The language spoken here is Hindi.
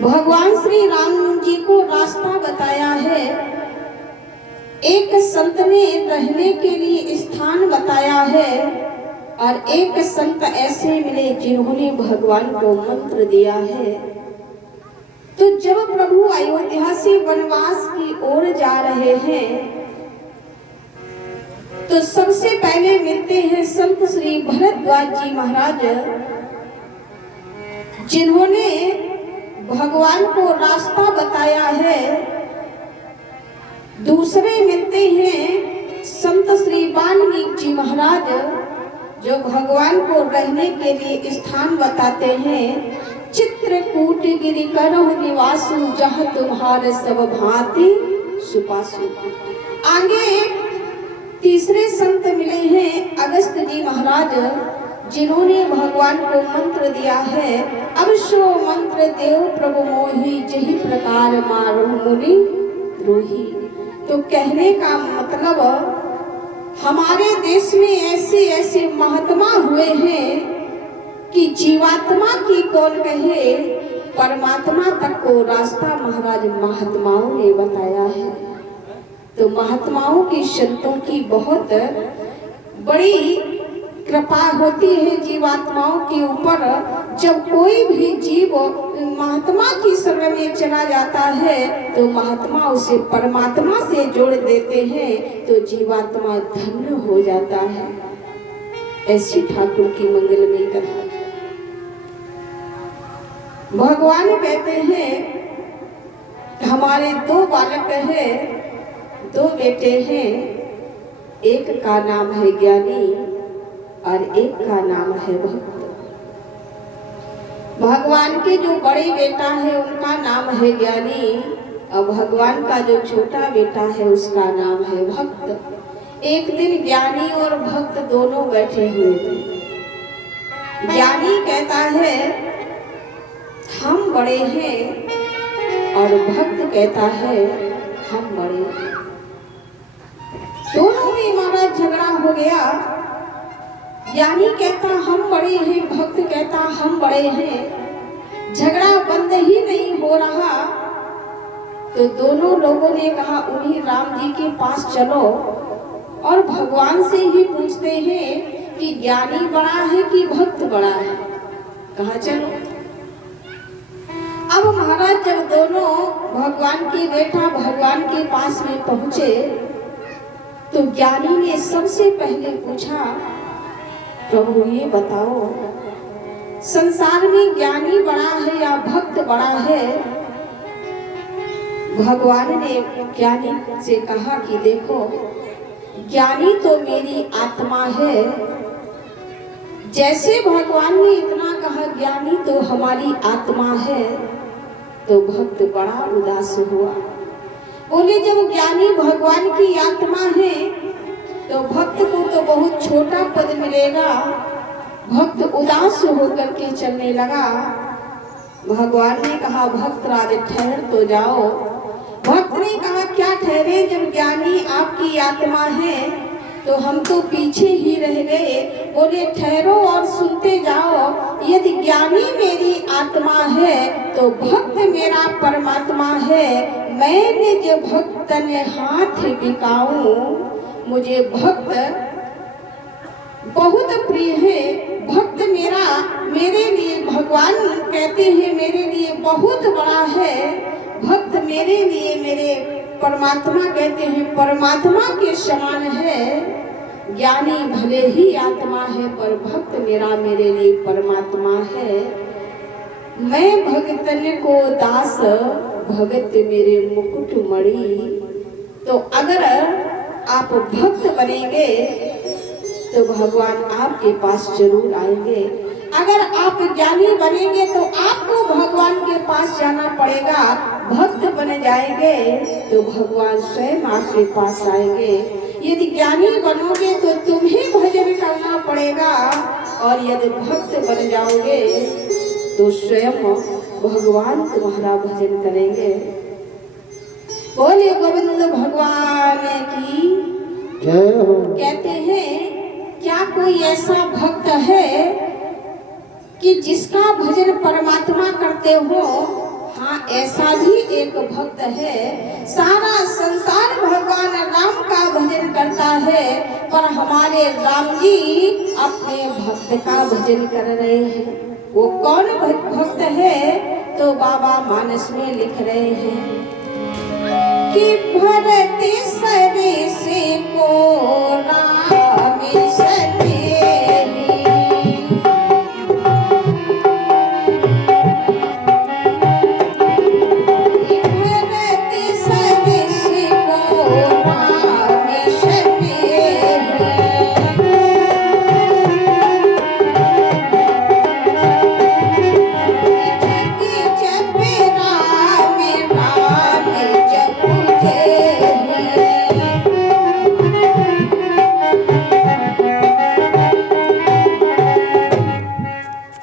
भगवान श्री राम जी को रास्ता बताया है। एक संत ने रहने के लिए स्थान बताया है और एक संत ऐसे मिले जिन्होंने भगवान को मंत्र दिया है। तो जब प्रभु अयोध्या से वनवास की ओर जा रहे हैं तो सबसे पहले मिलते हैं संत श्री भरद्वाज जी महाराज, जिन्होंने भगवान को रास्ता बताया है। दूसरे मिलते हैं संत श्री वाल्मीकि जी महाराज, जो भगवान को रहने के लिए स्थान बताते हैं। चित्रकूट गिरि करो निवासु, जहाँ तुम्हारे सब भांति सुपासु। आगे तीसरे संत मिले हैं अगस्त जी महाराज, जिन्होंने भगवान को मंत्र दिया है। अब सो मंत्र देव प्रभु मोहि, जही प्रकार मारो मुनि द्रोही। तो कहने का मतलब हमारे देश में ऐसे ऐसे महात्मा हुए हैं कि जीवात्मा की कौन कहे, परमात्मा तक को रास्ता महाराज महात्माओं ने बताया है। तो महात्माओं की संतों की बहुत बड़ी कृपा होती है जीवात्माओं के ऊपर। जब कोई भी जीव महात्मा की शरण में चला जाता है तो महात्मा उसे परमात्मा से जोड़ देते हैं, तो जीवात्मा धन्य हो जाता है। ऐसी ठाकुर की मंगलमयी कथा। भगवान कहते हैं हमारे दो बालक हैं, दो बेटे हैं। एक का नाम है ज्ञानी और एक का नाम है भक्त। भगवान के जो बड़े बेटा है उनका नाम है ज्ञानी और भगवान का जो छोटा बेटा है उसका नाम है भक्त। एक दिन ज्ञानी और भक्त दोनों बैठे हुए थे। ज्ञानी कहता है हम बड़े हैं और भक्त कहता है हम बड़े हैं। दोनों में महाराज झगड़ा हो गया। ज्ञानी कहता हम बड़े हैं, भक्त कहता हम बड़े हैं। झगड़ा बंद ही नहीं हो रहा। तो दोनों लोगों ने कहा उन्हीं राम जी के पास चलो और भगवान से ही पूछते हैं कि ज्ञानी बड़ा है कि भक्त बड़ा है। कहा चलो। अब महाराज जब दोनों भगवान के बेटा भगवान के पास में पहुंचे तो ज्ञानी ने सबसे पहले पूछा प्रभु ये बताओ संसार में ज्ञानी बड़ा है या भक्त बड़ा है। भगवान ने ज्ञानी से कहा कि देखो ज्ञानी तो मेरी आत्मा है। जैसे भगवान ने इतना कहा ज्ञानी तो हमारी आत्मा है, तो भक्त बड़ा उदास हुआ। बोले जब ज्ञानी भगवान की आत्मा है तो भक्त को तो बहुत छोटा पद मिलेगा। भक्त उदास होकर के चलने लगा। भगवान ने कहा भक्त राज ठहर तो जाओ। भक्त ने कहा क्या ठहरे, जब ज्ञानी आपकी आत्मा है तो हम तो पीछे ही रह गए। बोले ठहरो और सुनते जाओ। यदि ज्ञानी मेरी आत्मा है तो भक्त मेरा परमात्मा है। मैं निज भक्त ने हाथ बिकाऊं, मुझे भक्त बहुत प्रिय है। भक्त मेरा मेरे लिए भगवान कहते हैं मेरे लिए बहुत बड़ा है। भक्त मेरे लिए मेरे परमात्मा कहते हैं परमात्मा के समान है। ज्ञानी भले ही आत्मा है पर भक्त मेरा मेरे लिए परमात्मा है। मैं भगतन को दास, भगत मेरे मुकुट मणि। तो अगर आप भक्त बनेंगे तो भगवान आपके पास जरूर आएंगे। अगर आप ज्ञानी बनेंगे तो आपको भगवान के पास जाना पड़ेगा। भक्त बन जाएंगे तो भगवान स्वयं आपके पास आएंगे। यदि ज्ञानी बनोगे तो तुम्हें भजन करना पड़ेगा और यदि भक्त बन जाओगे तो स्वयं भगवान तुम्हारा भजन करेंगे। बोले गोविंद भगवान की जय हो। कहते हैं क्या कोई ऐसा भक्त है कि जिसका भजन परमात्मा करते हो। हाँ ऐसा भी एक भक्त है, सारा संसार भगवान राम का भजन करता है, पर हमारे राम जी अपने भक्त का भजन कर रहे हैं। वो कौन भक्त है? तो बाबा मानस में लिख रहे हैं कि भरत सरे से को